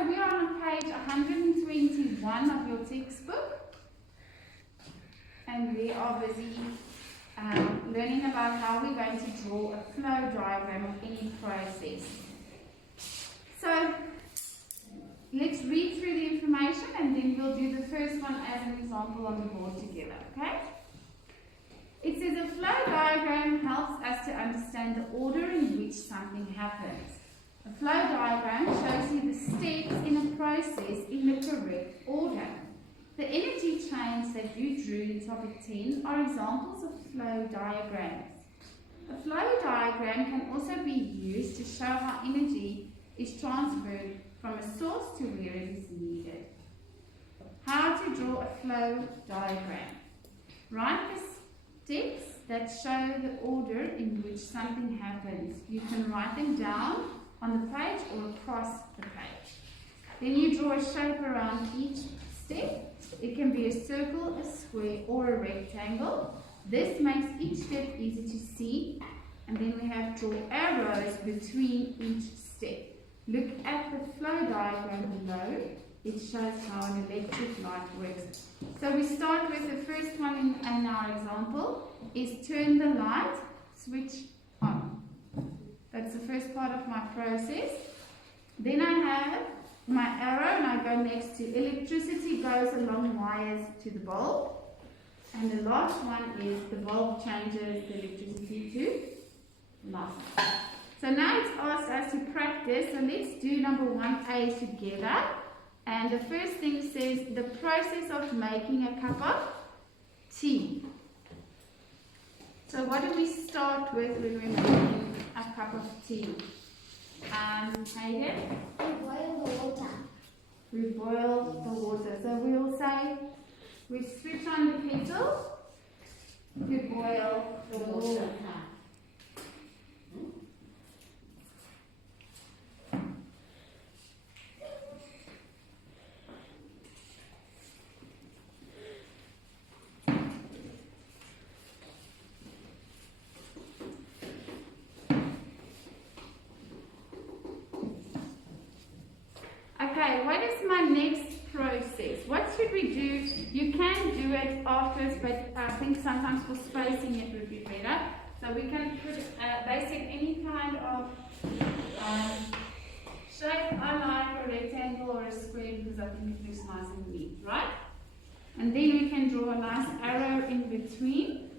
so we're on page 121 of your textbook, and we are busy learning about how we're going to draw a flow diagram of any process. So let's read through the information and then we'll do the first one as an example on the board together, okay? It says a flow diagram helps us to understand the order in which something happens. A flow diagram shows you the steps in a process in the correct order. The energy chains that you drew in topic 10 are examples of flow diagrams. A flow diagram can also be used to show how energy is transferred from a source to where it is needed. How to draw a flow diagram. Write the steps that show the order in which something happens. You can write them down on the page or across the page. Then you draw a shape around each step. It can be a circle, a square, or a rectangle. This makes each step easy to see. And then we have draw arrows between each step. Look at the flow diagram below. It shows how an electric light works. So we start with the first one in our example, is turn the light switch on. That's the first part of my process. Then I have my arrow and I go next to electricity goes along wires to the bulb. And the last one is the bulb changes the electricity to light. So now it's asked us to practice. So let's do number 1A together. And the first thing says the process of making a cup of tea. So what do we start with when we're making a cup of tea? Hayden? We boil the water. We boil the water. So we'll say we switch on the kettle to boil the water. Okay, what is my next process? What should we do? You can do it afterwards, but I think sometimes for spacing it would be better. So we can put basic any kind of shape. I like a rectangle or a square because I think it looks nice and neat, right? And then we can draw a nice arrow in between.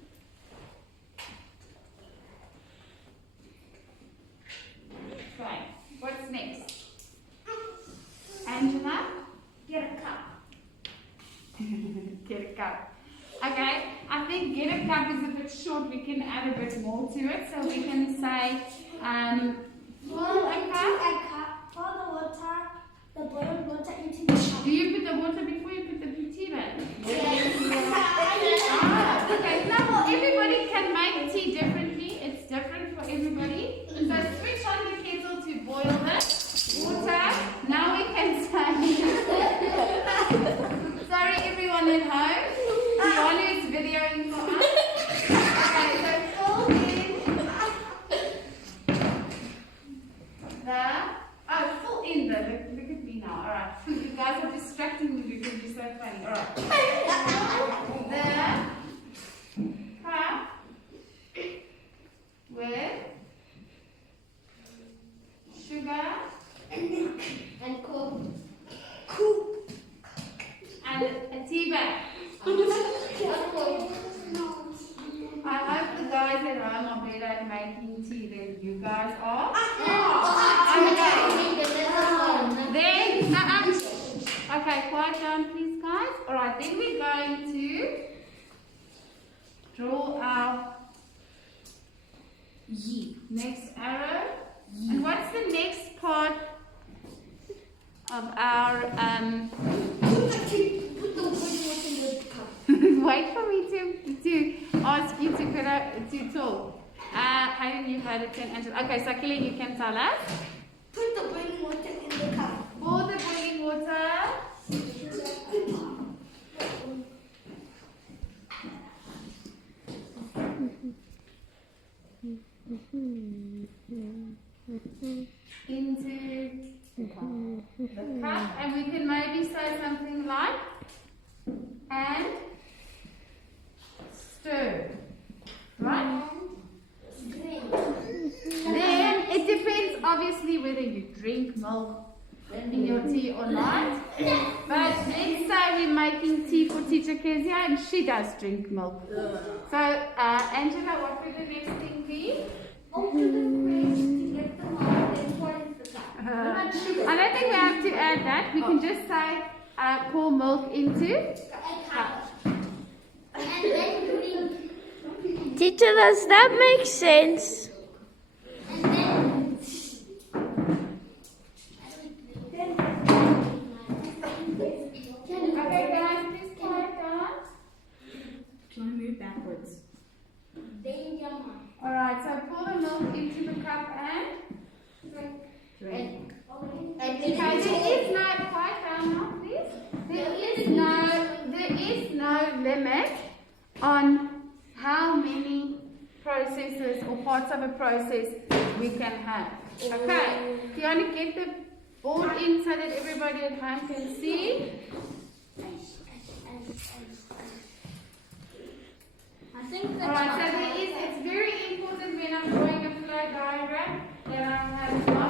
Okay, what's next? Angela? Get a cup. Get a cup. Okay, I think get a cup is a bit short. We can add a bit more to it. So we can say, fill a cup. Pour the water, the boiled water into the cup. Do you put the water before you put the tea bag? Yes. Ah, okay, now well, everybody can make tea differently. It's different for everybody. So switch on the kettle to boil the water. Now we can say, sorry everyone at home, Tiana is videoing for us. Okay, so fill in look at me now, alright. You guys are distracting me because you're so funny, alright. The cup with sugar And cook. and a tea bag. I hope the guys at home are better at making tea than you guys are. Then, okay, quiet down please guys. Alright, then we're going to draw our next arrow. And what's the next part of our Put the boiling water in the cup. wait for me to ask you to talk. Hayden, you've had it 10 Angela. Okay, so Kelly, you can tell us. Put the boiling water in the cup. Pour the boiling water. Into the cup. drink milk in your tea or not. But let's say we're making tea for teacher Kezia and she does drink milk. So, Angela, what would the next thing be? Open the fridge to get the milk and pour it in the cup. I don't think we have to add that. We can just say pour milk into A cup. And then drink. Teacher, does that make sense? And then. Okay, guys, please quiet down. Can we move backwards? Alright, so pour the milk into the cup and Drink. okay, there is no quiet down now, please. There is no limit on how many processes or parts of a process we can have. Okay. Do you want to get the board in so that everybody at home can see? I think that's Alright, so it's very important when I'm drawing a flow diagram that I have